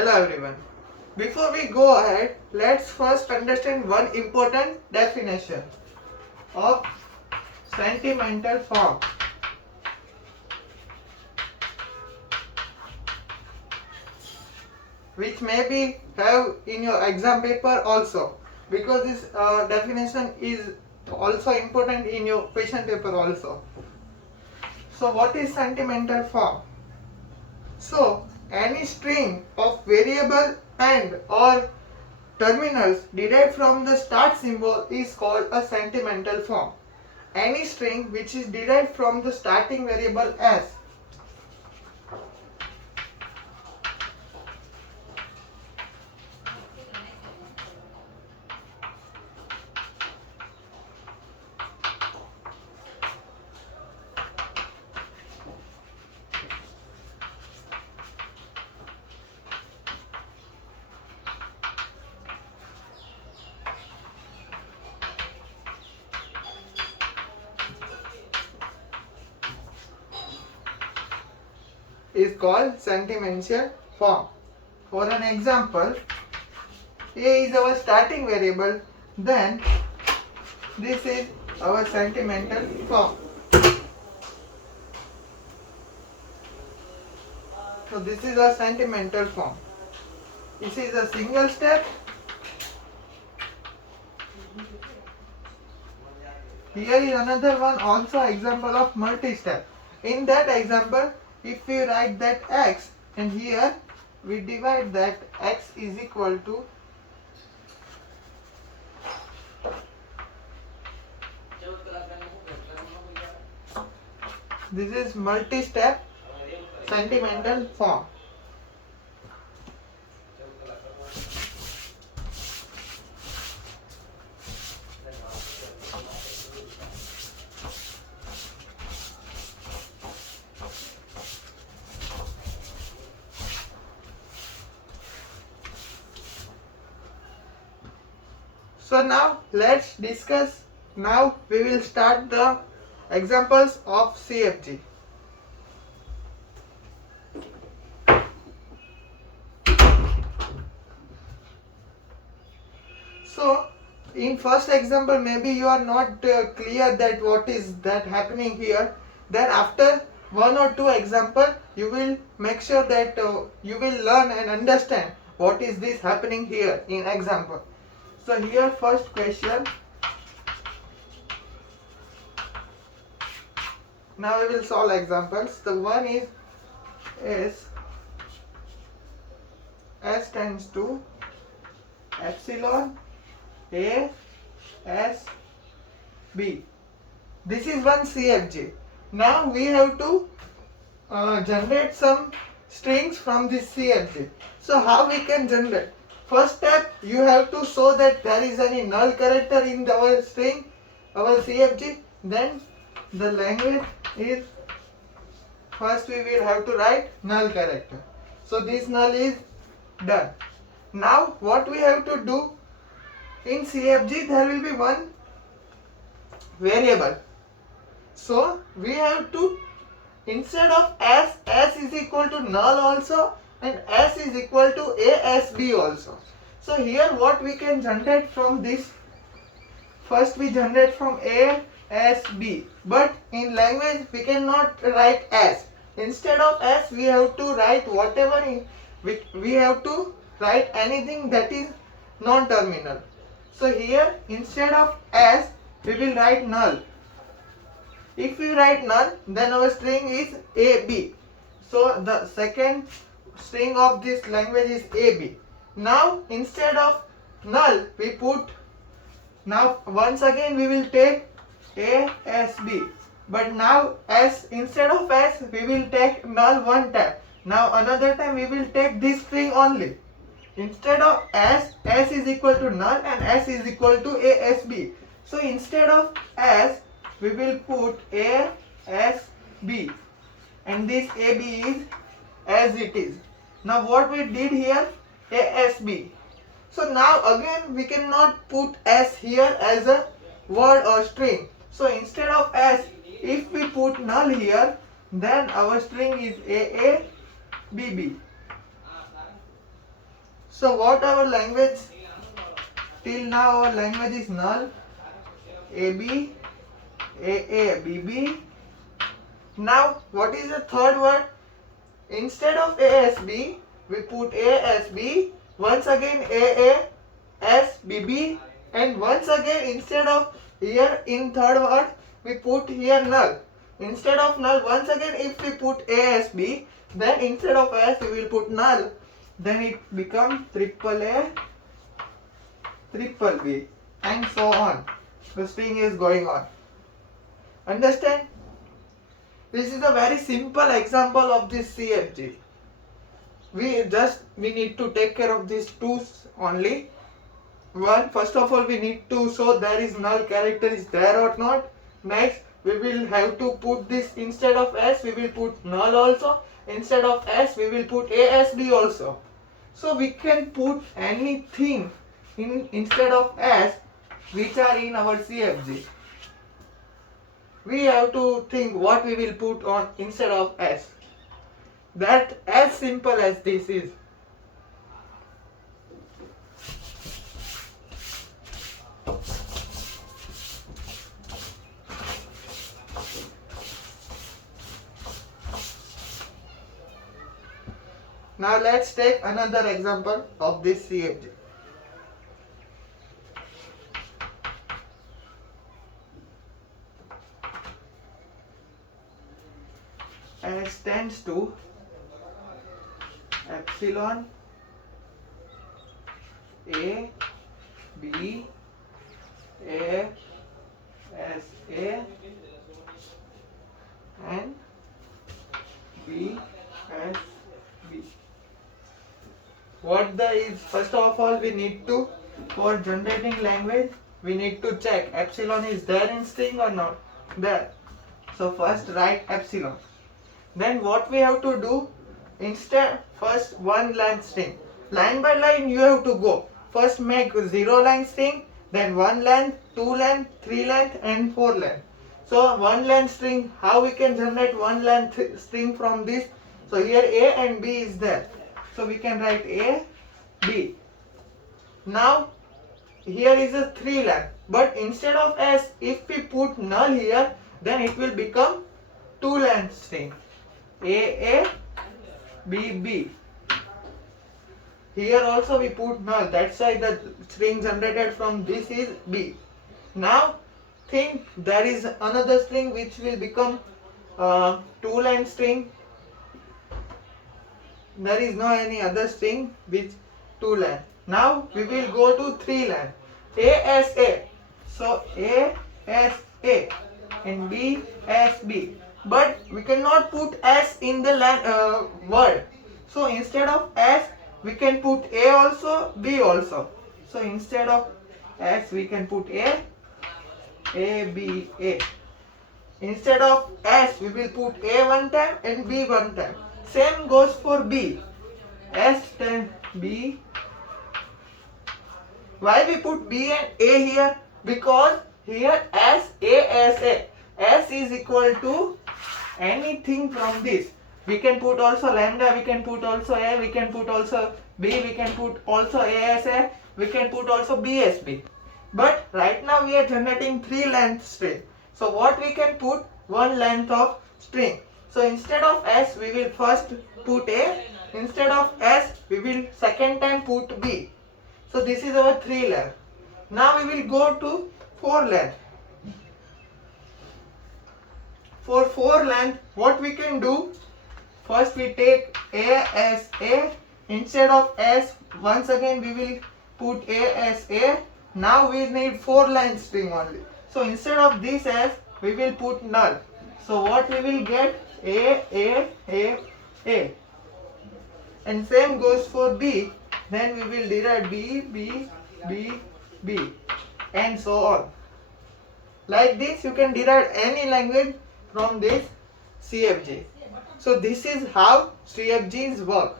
Hello everyone. Before we go ahead, let's first understand one important definition of sentimental form. Which may be have in your exam paper also, because this definition is also important in your question paper also. So what is sentimental form? So any string of variable and or terminals derived from the start symbol is called a sentimental form. Any string which is derived from the starting variable s is called sentimental form. For an example, a is our starting variable, then this is our sentimental form. So this is a sentimental form. This is a single step. Here is another one, also example of multi-step. In that example, if we write that x, and here we divide that x is equal to this is multi-step sentimental form. So now let's discuss. Now we will start the examples of CFG. So in first example maybe you are not clear that what is that happening here. Then after one or two example you will make sure that you will learn and understand what is this happening here in example. So here first question. Now we will solve examples. The one is S tends to epsilon A S B. This is one CFG. Now we have to generate some strings from this CFG. So how we can generate? First step, you have to show that there is any null character in our string, our CFG. Then the language is, first we will have to write null character. So this null is done. Now what we have to do, in CFG there will be one variable. So we have to, instead of s is equal to null also, and s is equal to ASB also. So here what we can generate from this, first we generate from ASB, but in language we cannot write s. Instead of s we have to write whatever we have to write anything that is non-terminal. So here instead of s we will write null. If we write null, then our string is AB. So the second string of this language is AB. Now instead of null we put, now once again we will take ASB, but now s, instead of s we will take null one time. Now another time we will take this string only. Instead of s is equal to null and s is equal to ASB. So instead of s we will put ASB, and this AB is as it is. Now what we did here, ASB. So now again we cannot put s here as a word or string. So instead of s, if we put null here, then our string is AABB. So what our language, till now our language is null, AB, AA, BB. Now what is the third word? Instead of ASB, we put ASB, once again AA, SBB, and once again instead of here in third word, we put here null. Instead of null, once again if we put ASB, then instead of S we will put null. Then it becomes triple A, triple B, and so on. The string is going on. Understand? This is a very simple example of this CFG. We need to take care of these two only. One, first of all, we need to show there is null character is there or not. Next, we will have to put this instead of S, we will put null also. Instead of S, we will put ASB also. So we can put anything instead of S which are in our CFG. We have to think what we will put on instead of S. That as simple as this is. Now let's take another example of this CFG. S tends to epsilon A B A S A and B S B. What the is, first of all we need to, for generating language, we need to check epsilon is there in string or not there. So first write epsilon. Then what we have to do, instead first one line string, line by line you have to go. First make 0 line string, then 1 length, 2 length, 3 length and 4 length. So 1 length string, how we can generate 1 length string from this? So here A and B is there. So we can write A, B. Now here is a 3 length, but instead of S, if we put null here, then it will become 2 length string. A, B, B. Here also we put null, that's why the string generated from this is B. Now think there is another string which will become 2 length string. There is no any other string which 2 length. Now we will go to 3 length. ASA. So ASA and BSB. But we cannot put S in the word. So instead of S, we can put A also, B also. So instead of S, we can put A, B, A. Instead of S, we will put A one time and B one time. Same goes for B. S then B. Why we put B and A here? Because here S, A, S, A. S is equal to anything from this. We can put also lambda, we can put also A, we can put also B, we can put also ASA, we can put also BSB. But right now we are generating 3 length string. So what we can put? 1 length of string. So instead of S, we will first put A. Instead of S, we will second time put B. So this is our 3 length. Now we will go to 4 length. For 4 length, what we can do? First we take A as A. Instead of S, once again we will put A as A. Now we need 4 length string only. So instead of this S, we will put null. So what we will get? A. And same goes for B. Then we will derive B, B, B, B, and so on. Like this, you can derive any language from this CFG. So this is how CFGs work.